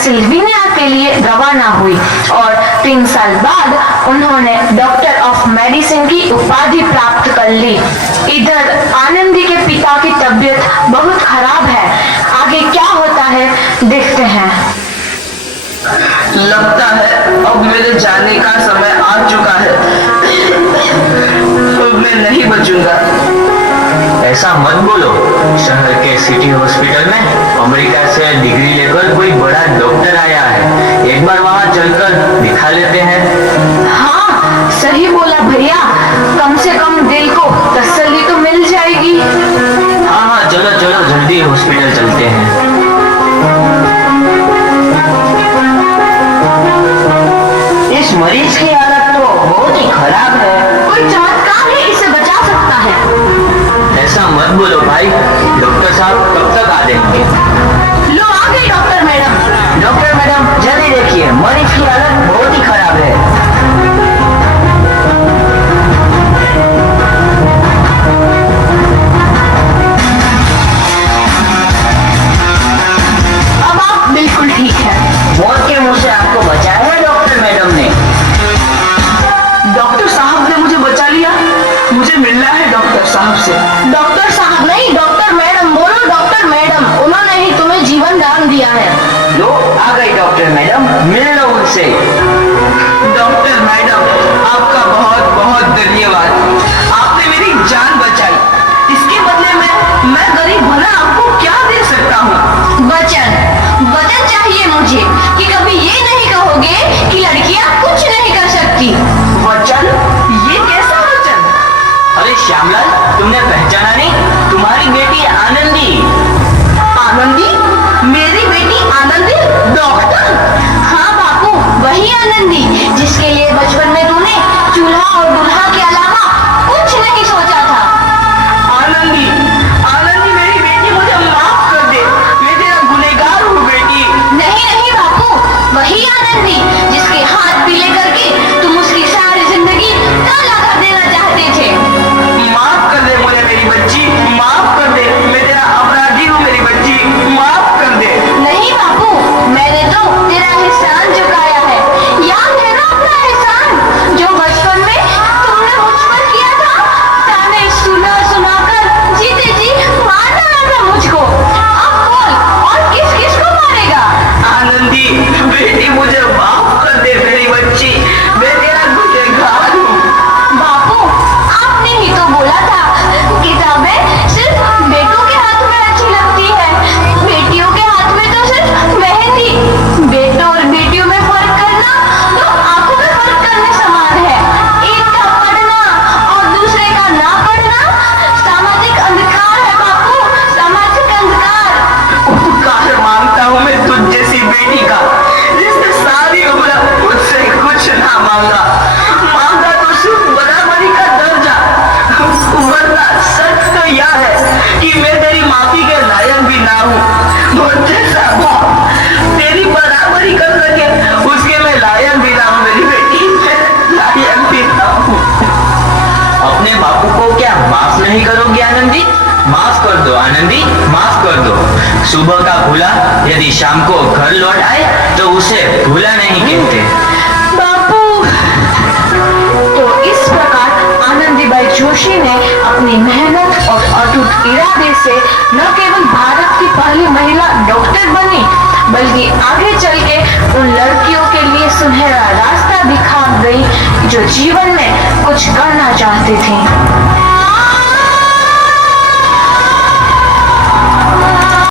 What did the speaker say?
Pennsylvania के लिए रवाना हुई और 3 साल बाद उन्होंने डॉक्टर ऑफ मेडिसिन की उपाधि प्राप्त कर ली। इधर आनंदी के पिता की तबीयत बहुत खराब है। आगे क्या होता है देखते हैं। लगता है अब मेरे जाने का समय आ चुका है। अब मैं नहीं बचूंगा। ऐसा मत बोलो। शहर के सिटी हॉस्पिटल में अमेरिका से डिग्री लेकर कोई बड़ा डॉक्टर आया है। एक बार वहाँ चलकर दिखा लेते हैं। हाँ, सही बोला भैया। कम से कम दिल को तसल्ली तो मिल जाएगी। हाँ हाँ, चलो चलो जल्दी हॉस्पिटल चलते हैं। इस मरीज की हालत तो बहुत ही खराब है। कोई चमत्कार ही इसे बचा सकता है। ऐसा मत बोलो भाई। डॉक्टर साहब कब तक आ जाएंगे? लो आ गई डॉक्टर मैडम। डॉक्टर मैडम जल्दी देखिए, मरीज की हालत बहुत ही खराब है। अब आप बिल्कुल ठीक है। मौत के मुंह से आपको बचाया है डॉक्टर मैडम ने। डॉक्टर साहब ने मुझे बचा लिया। मुझे मिलना है डॉक्टर साहब से। डॉक्टर साहब नहीं, डॉक्टर मैडम बोलो। डॉक्टर मैडम, उन्होंने ही तुम्हें जीवन दान दिया है। लो आ गई डॉक्टर मैडम, मिल लो उनसे। डॉक्टर मैडम आपका बहुत बहुत धन्यवाद। आपने मेरी जान बचाई। इसके बदले में मैं गरीब भला आपको क्या दे सकता हूँ? वचन वचन चाहिए मुझे कि कभी ये नहीं कहोगे कि लड़कियां कुछ नहीं कर सकती। वचन? ये कैसा वचन? अरे श्यामलाल, तुमने पहचाना नहीं? तुम्हारी बेटी आनंदी। आनंदी? मेरी बेटी आनंदी डॉक्टर? हाँ बापू, वही आनंदी जिसके लिए बचपन में तूने चूल्हा और दूल्हा के अलावा कुछ नहीं सोचा था। आनंदी, आनंदी मेरी बेटी, मुझे माफ कर दे। मैं तेरा गुनहगार हूँ बेटी। नहीं नहीं बापू, वही आनंदी जिसके हाथ पीले करके तुम उसकी सारी जिंदगी काला कर देना चाहते थे। माफ कर दे मुझे मेरी बच्ची, माफ कर दे। मैं तेरा अपराधी हूँ मेरी बच्ची, माफ कर दे। नहीं बापू, मैंने तो तेरा एहसान चुकाया है। याद है ना अपना एहसान जो बचपन में तुमने मुझ पर किया था? ताने सुना सुना कर जीते जी मार डाला था मुझको। अब बोल, और किस किस को मारेगा? आनंदी बेटी, मुझे माफ कर दे मेरी बच्ची। मैं तेरा गुनहगार हूँ। बापू, आपने ही तो बोला था किताबें सिर्फ बेटों के हाथ में अच्छी लगती है, बेटियों के हाथ में तो सिर्फ मेहंदी। बेटों और बेटियों में फर्क करना तो आंखों में फर्क करने समान है। एक का पढ़ना और दूसरे का ना पढ़ना सामाजिक अंधकार है बापू, सामाजिक अंधकार। उपकार मांगता हूँ मैं तुझ जैसी बेटी का, जिसने सारी उम्र मुझसे कुछ ना मांगा। मांगा तो सिर्फ बराबरी का दर्जा। वरना सच तो यह है कि मैं तेरी माफी के लायक भी ना हूँ। मुझ जैसा बाप तेरी बराबरी कर सके, उसके मैं लायक भी ना हूँ मेरी बेटी, मैं लायक भी ना हूँ। अपने बापू को क्या माफ नहीं करोगे आनंदी? माफ कर दो आनंदी, माफ कर दो। सुबह का भूला यदि शाम को घर लौट आए तो उसे भूला नहीं कहते। बापू, तो इस प्रकार आनंदीबाई जोशी ने अपनी मेहनत और अटूट इरादे से न केवल भारत की पहली महिला डॉक्टर बनी, बल्कि आगे चल के उन लड़कियों के लिए सुनहरा रास्ता दिखा गई जो जीवन में कुछ करना चाहती थी।